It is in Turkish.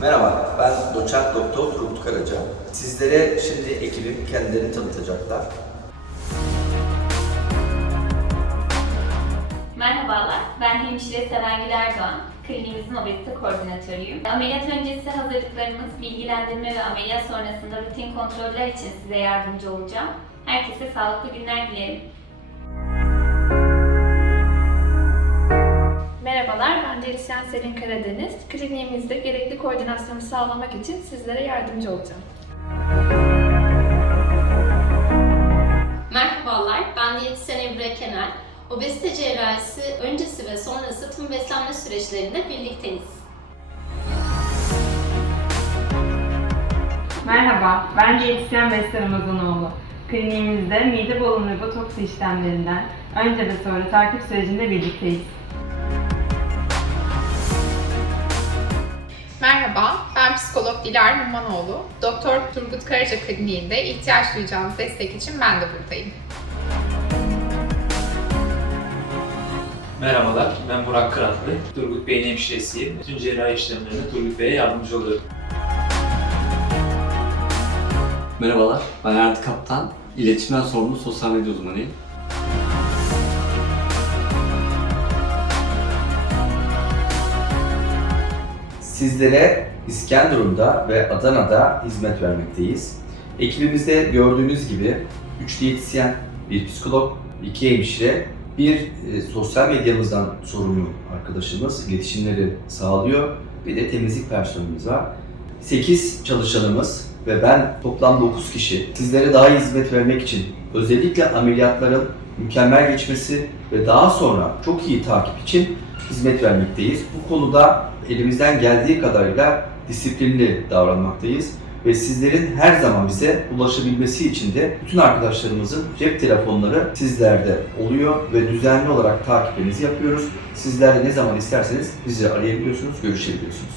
Merhaba, ben doçent doktor Turgut Karaca. Sizlere şimdi ekibim kendilerini tanıtacaklar. Merhabalar, ben hemşire Sevengül Erdoğan. Kliniğimizin obezite koordinatörüyüm. Ameliyat öncesi hazırlıklarımız, bilgilendirme ve ameliyat sonrasında rutin kontroller için size yardımcı olacağım. Herkese sağlıklı günler dilerim. Merhabalar, ben diyetisyen Selin Karadeniz. Kliniğimizde gerekli koordinasyonu sağlamak için sizlere yardımcı olacağım. Merhabalar, ben diyetisyen Ebru Kenel. Obezite cerrahisi öncesi ve sonrası tüm beslenme süreçlerinde birlikteyiz. Merhaba, ben diyetisyen Beste Ramazanoğlu. Kliniğimizde mide balonu ve botoks işlemlerinden önce ve sonra takip sürecinde birlikteyiz. Merhaba, ben psikolog Dilar Numanoğlu. Doktor Turgut Karaca Kliniği'nde ihtiyaç duyacağınız destek için ben de buradayım. Merhabalar, ben Burak Kıratlı. Turgut Bey'in hemşiresiyim. Bütün cerrahi işlemlerinde Turgut Bey'e yardımcı oluyorum. Merhabalar, ben Erdi Kaptan. İletişimden sorumlu sosyal medya uzmanıyım. Sizlere İskenderun'da ve Adana'da hizmet vermekteyiz. Ekibimizde gördüğünüz gibi 3 diyetisyen, bir psikolog, 2 hemşire, bir e, sosyal medyamızdan sorumlu arkadaşımız iletişimleri sağlıyor. Bir de temizlik personelimiz var. 8 çalışanımız ve ben toplam 9 kişi sizlere daha iyi hizmet vermek için özellikle ameliyatların mükemmel geçmesi ve daha sonra çok iyi takip için hizmet vermekteyiz. Bu konuda elimizden geldiği kadarıyla disiplinli davranmaktayız ve sizlerin her zaman bize ulaşabilmesi için de bütün arkadaşlarımızın cep telefonları sizlerde oluyor ve düzenli olarak takiplerinizi yapıyoruz. Sizler de ne zaman isterseniz bizi arayabiliyorsunuz, görüşebiliyorsunuz.